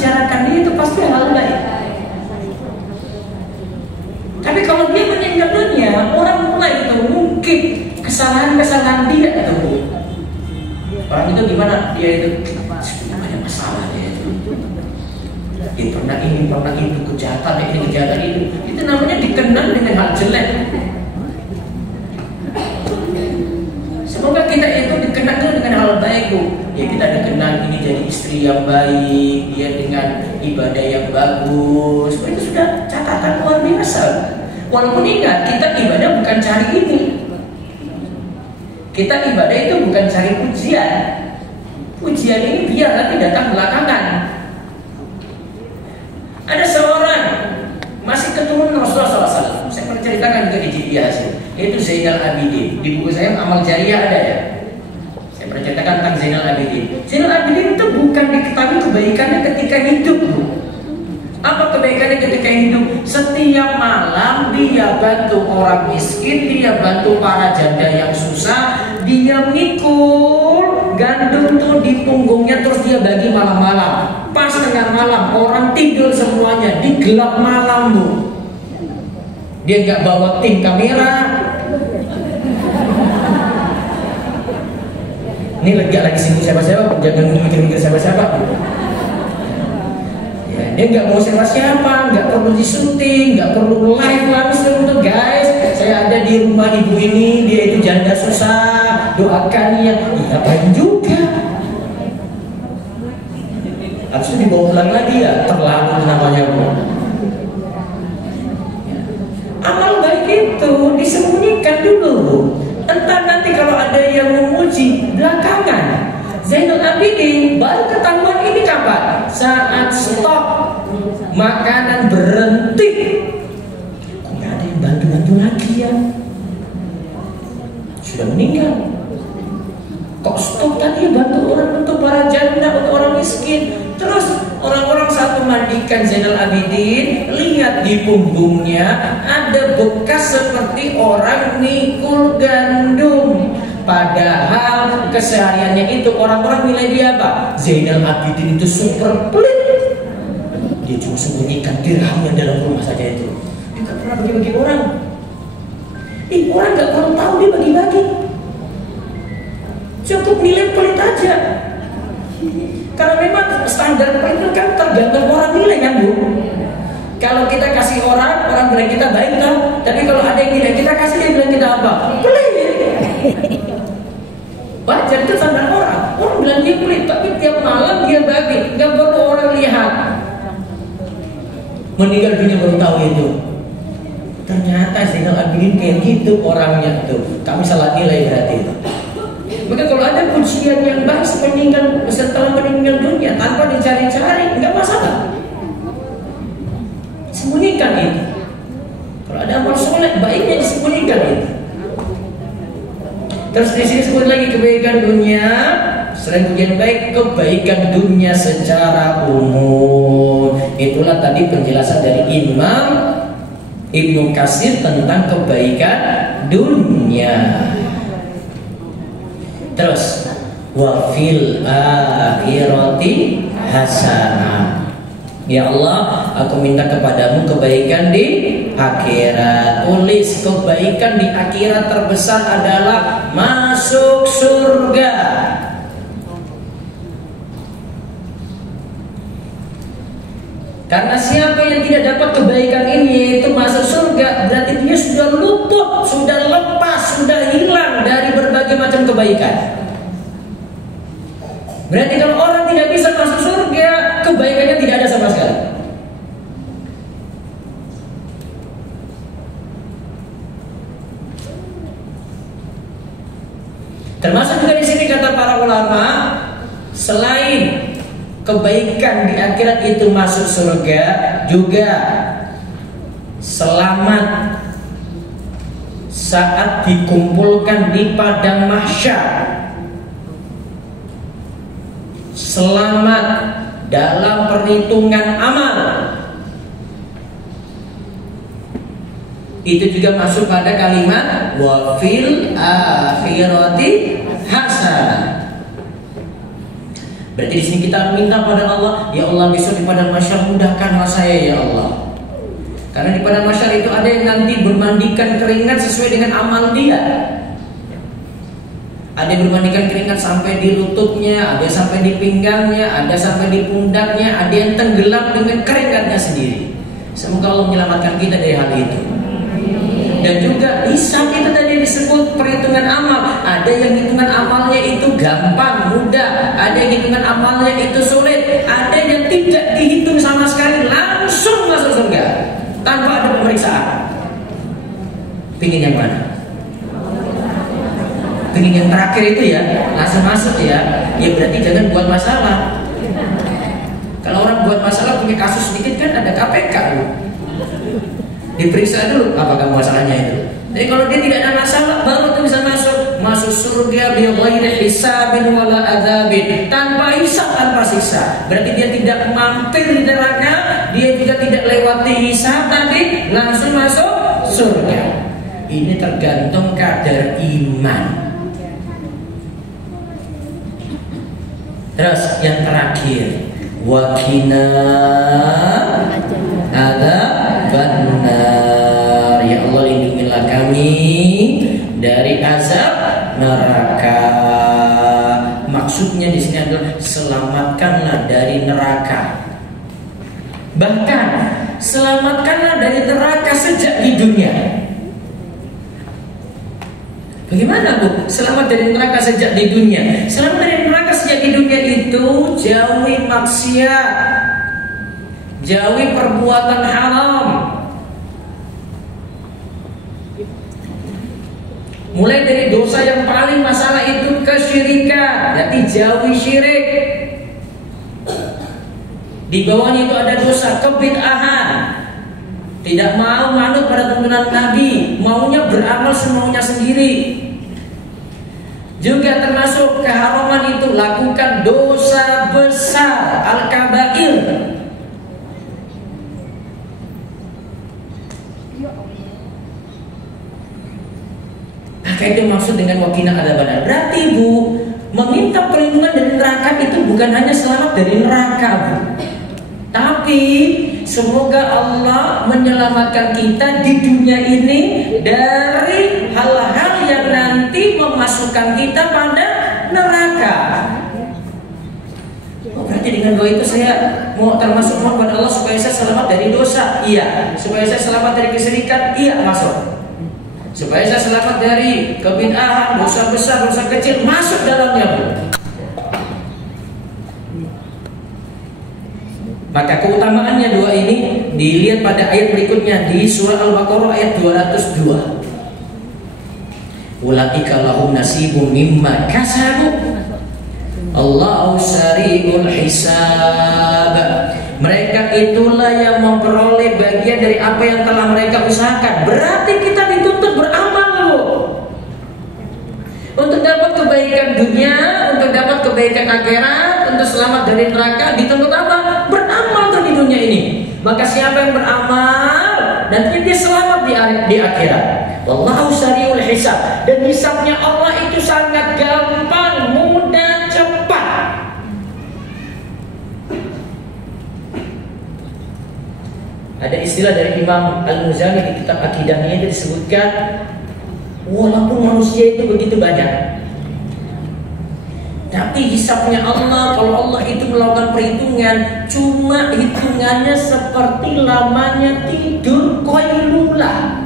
membicarakan dia itu pasti hal baik. Tapi kalau dia meninggal dunia, orang mulai itu mungkin kesalahan-kesalahan dia itu. Orang itu gimana? Dia itu banyak masalah dia itu. Dia pernah ini, pernah itu, kejahatan ini, kejahatan itu. Itu namanya dikenang dengan hal jelek. Semoga kita itu dikenang dengan hal baik, Bu. Ya, kita dikenang ini jadi istri yang baik, dia dengan ibadah yang bagus. Itu sudah catatan luar biasa. Walaupun ingat, kita ibadah bukan cari ini. Kita ibadah itu bukan cari pujian. Pujian ini biar nanti datang belakangan. Ada seorang masih keturunan Rasulullah SAW. Saya pernah ceritakan juga di GBI hasil. Yaitu Zainal Abidin. Di buku saya Amal Jariah ada ya. Saya pernah ceritakan tentang Zainal Abidin. Zainal Abidin itu bukan diketahui kebaikannya ketika hidup, Bu. Apa kebaikannya ketika hidup? Setiap malam dia bantu orang miskin, dia bantu para janda yang susah, dia mikul gandum tuh di punggungnya terus dia bagi malam-malam. Pas tengah malam orang tidur semuanya di gelap malam, Bu. Dia nggak bawa tim kamera. Ini lagi sibuk siapa-siapa, jangan mikir-mikir siapa-siapa. Dia nggak mau siapa-siapa, nggak perlu disunting, nggak perlu live langsung tuh guys. Saya ada di rumah ibu ini, dia itu janda susah, doakan ya. Ngapain juga? Harusnya dibawa pulang lagi ya, terlalu namanya, Bu. Amal baik itu disembunyikan dulu, Bu. Entar nanti kalau ada yang memuji belakangan. Zainal Abidin baru ketahuan ini kapan? Saat stop makanan berhenti. Kok nggak ada yang bantu-bantu lagi ya? Sudah meninggal. Kok stop tadi ya bantu orang untuk para janda, untuk orang miskin. Terus orang-orang saat memandikan Zainal Abidin lihat di punggungnya ada bekas seperti orang mikul gandum. Padahal kesehariannya itu orang-orang nilai dia apa? Zainal Abidin itu super pelit. Dia cuma sembunyikan dirhamnya dalam rumah saja itu. Dia gak pernah bagi-bagi orang. Orang gak perlu tahu dia bagi-bagi. Cukup nilai pelit aja. Karena memang standar pelit kan tergantung orang nilai kan, Bu. Kalau kita kasih orang bilang kita baik tau. Tapi kalau ada yang tidak kita kasih, dia bilang kita apa? Pelit. Wajar itu standar orang. Orang bilang dia pelit, tapi tiap malam dia bagi, nggak perlu orang lihat. Meninggal dunia baru tahu itu. Ternyata Zainal Abidin kayak gitu orangnya tuh. Kami salah nilai berarti itu. Maka kalau ada pujian yang baik setelah meninggal dunia tanpa dicari-cari, nggak masalah. Sembunyikan itu. Kalau ada amal soleh, baiknya disembunyikan itu. Terus di sini sebut lagi kebaikan dunia. Selain pujian baik, kebaikan dunia secara umum. Itulah tadi penjelasan dari Imam Ibnu Katsir tentang kebaikan dunia. Terus wa fil akhirati hasanah. Ya Allah, aku minta kepadamu kebaikan di akhirat. Tulis kebaikan di akhirat terbesar adalah masuk surga. Karena siapa yang tidak dapat kebaikan ini itu masuk surga, berarti dia sudah luput, sudah lepas, sudah hilang dari berbagai macam kebaikan. Berarti kalau orang tidak bisa masuk surga, kebaikannya tidak ada sama sekali. Termasuk juga di sini kata para ulama, selain kebaikan di akhirat itu masuk surga, juga selamat saat dikumpulkan di padang mahsyar. Selamat dalam perhitungan amal. Itu juga masuk pada kalimat wa fil akhirati hasanah. Berarti di sini kita minta pada Allah, ya Allah besok di padang mahsyar mudahkanlah saya ya Allah. Karena di padang mahsyar itu ada yang nanti bermandikan keringat sesuai dengan amal dia. Ada yang bermandikan keringat sampai di lututnya, ada sampai di pinggangnya, ada sampai di pundaknya, ada yang tenggelam dengan keringatnya sendiri. Semoga Allah menyelamatkan kita dari hal itu. Dan juga hisab itu tadi disebut perhitungan amal. Ada yang hitungan amalnya itu gampang, mudah. Ada yang hitungan amalnya itu sulit. Ada yang tidak dihitung sama sekali, langsung masuk surga tanpa ada pemeriksaan. Pingin yang mana? Pingin yang terakhir itu ya, langsung masuk ya. Ya berarti jangan buat masalah. Kalau orang buat masalah punya kasus sedikit kan ada KPK loh. Diperiksa dulu apakah masalahnya itu. Jadi kalau dia tidak ada masalah, baru tuh bisa masuk surga bi ghairi hisabin wala adzabin, tanpa hisab, tanpa siksa. Berarti dia tidak mampir di neraka, dia juga tidak lewati hisab tadi, langsung masuk surga. Ini tergantung kadar iman. Terus yang terakhir, wakina ada benar, ya Allah lindungilah kami dari azab neraka. Maksudnya di sini adalah selamatkanlah dari neraka. Bahkan selamatkanlah dari neraka sejak di dunia. Bagaimana Bu? Selamat dari neraka sejak di dunia. Selamat dari neraka sejak di dunia itu jauhi maksiat, jauhi perbuatan haram. Mulai dari dosa yang paling masalah itu kesyirikan, jadi jauhi syirik. Di bawahnya itu ada dosa kebid'ahan, tidak mau manut pada tuntunan Nabi, maunya beramal semaunya sendiri. Juga termasuk keharaman itu lakukan dosa besar, al-kabair. Maka itu maksud dengan wakina adzabannar. Berarti Bu, meminta perlindungan dari neraka itu bukan hanya selamat dari neraka Bu, tapi semoga Allah menyelamatkan kita di dunia ini dari hal-hal yang nanti memasukkan kita pada neraka. Oh, berarti dengan doa itu saya mau termasuk mohon kepada Allah supaya saya selamat dari dosa. Iya. Supaya saya selamat dari kesyirikan. Iya, masuk. Supaya saya selamat dari kebid'ahan, dosa besar, dosa kecil, masuk dalamnya Bu. Maka keutamaannya doa ini dilihat pada ayat berikutnya di surah Al-Baqarah ayat 202. Ulaika lahum nasibum mimma kasabu Allahu sari'ul hisab. Mereka itulah yang memperoleh bagian dari apa yang telah mereka usahakan. Berarti kita dituntut beramal loh. Untuk dapat kebaikan dunia, untuk dapat kebaikan akhirat, untuk selamat dari neraka, dituntut apa? Beramal tuh di dunia ini. Maka siapa yang beramal, nanti dia selamat di akhirat. Wallahu sari'ul hisab. Dan hisabnya Allah itu sangat gampang, mudah, cepat. Ada istilah dari Imam Al-Muzani di kitab Akidahnya itu disebutkan, walaupun manusia itu begitu banyak, tapi hisabnya Allah, kalau Allah itu melakukan perhitungan, cuma hitungannya seperti lamanya tidur qailulah.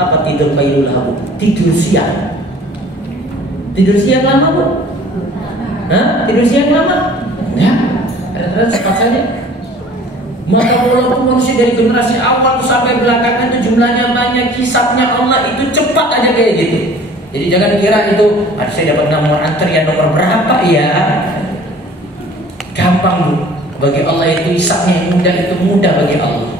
Apa tidur qailulah Bu? Tidur siang. Tidur siang lama Bu? Hah? Tidur siang lama? Enggak. Kadang-kadang cepat saja. Maka walaupun manusia dari generasi awal sampai belakangan itu jumlahnya banyak, hisabnya Allah itu cepat aja kayak gitu. Jadi jangan kira itu, saya dapat nomor antrian nomor berapa ya. Gampang Bu. Bagi Allah itu hisabnya yang mudah, itu mudah bagi Allah.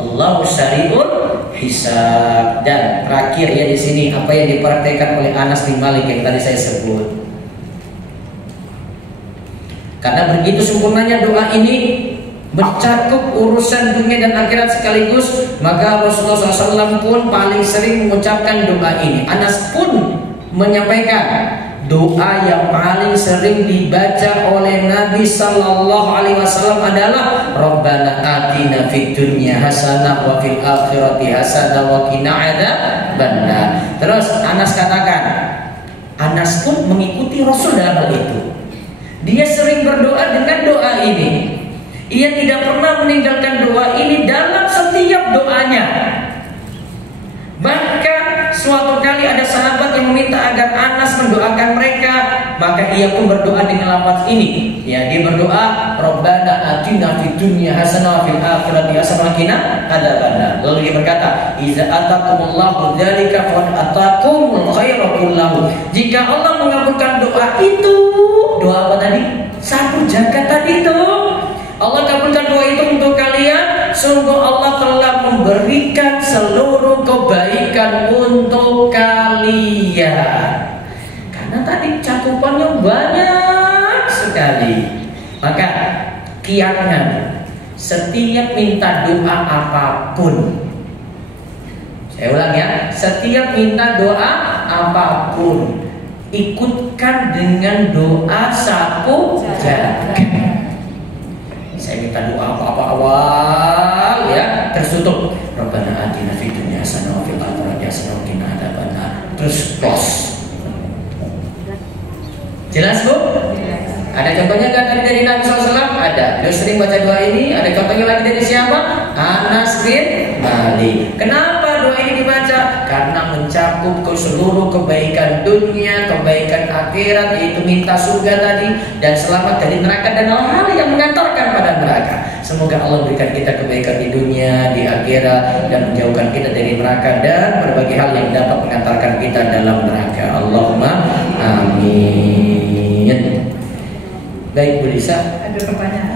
Allahu sari'ul hisab. Dan terakhir ya di sini apa yang dipraktekkan oleh Anas bin Malik yang tadi saya sebut. Karena begitu sempurnanya doa ini mencakup urusan dunia dan akhirat sekaligus, maka Rasulullah SAW pun paling sering mengucapkan doa ini. Anas pun menyampaikan doa yang paling sering dibaca oleh Nabi Sallallahu Alaihi Wasallam adalah Rabbana atina fid dunya hasanah wa fil akhirati hasanah wa qina adzabannar. Terus Anas katakan, Anas pun mengikuti Rasul dalam hal itu. Dia sering berdoa dengan doa ini. Ia tidak pernah meninggalkan doa ini dalam setiap doanya. Bahkan suatu kali ada sahabat yang meminta agar Anas mendoakan mereka, maka ia pun berdoa dengan lafaz ini. Ya, dia berdoa, Rabbana atina fid dunya hasanah wa fil akhirati hasanah wa qina adzabannar. Lalu dia berkata, "Iza atakumullahu dzalika faqad atakumul khaira kullahu." Jika Allah mengabulkan doa itu, doa apa tadi? Satu jagat tadi itu. Allah kabulkan doa itu untuk kalian. Sungguh Allah telah memberikan seluruh kebaikan untuk kalian. Karena tadi cakupannya banyak sekali. Maka kiatnya, setiap minta doa apapun, saya ulang ya, setiap minta doa apapun, ikutkan dengan doa sapu jagat. Saya minta doa apa-apa awal ya, tertutup Rabbana atina fid dunya hasanah wa fil akhirati hasanah wa qina adzabannar. Terus close. Jelas Bu? Ada contohnya kan tadi dari Nabi SAW? Ada. Dia sering baca doa ini. Ada contohnya lagi dari siapa? Anas bin Malik. Kenapa doa ini dibaca? Karena mencakup ke seluruh kebaikan dunia, kebaikan akhirat, yaitu minta surga tadi dan selamat dari neraka dan hal-hal yang mengantarkan pada neraka. Semoga Allah berikan kita kebaikan di dunia, di akhirat, dan menjauhkan kita dari neraka dan berbagai hal yang dapat mengantarkan kita dalam neraka. Allahumma amin. Baik Bu Lisa. Ada pertanyaan?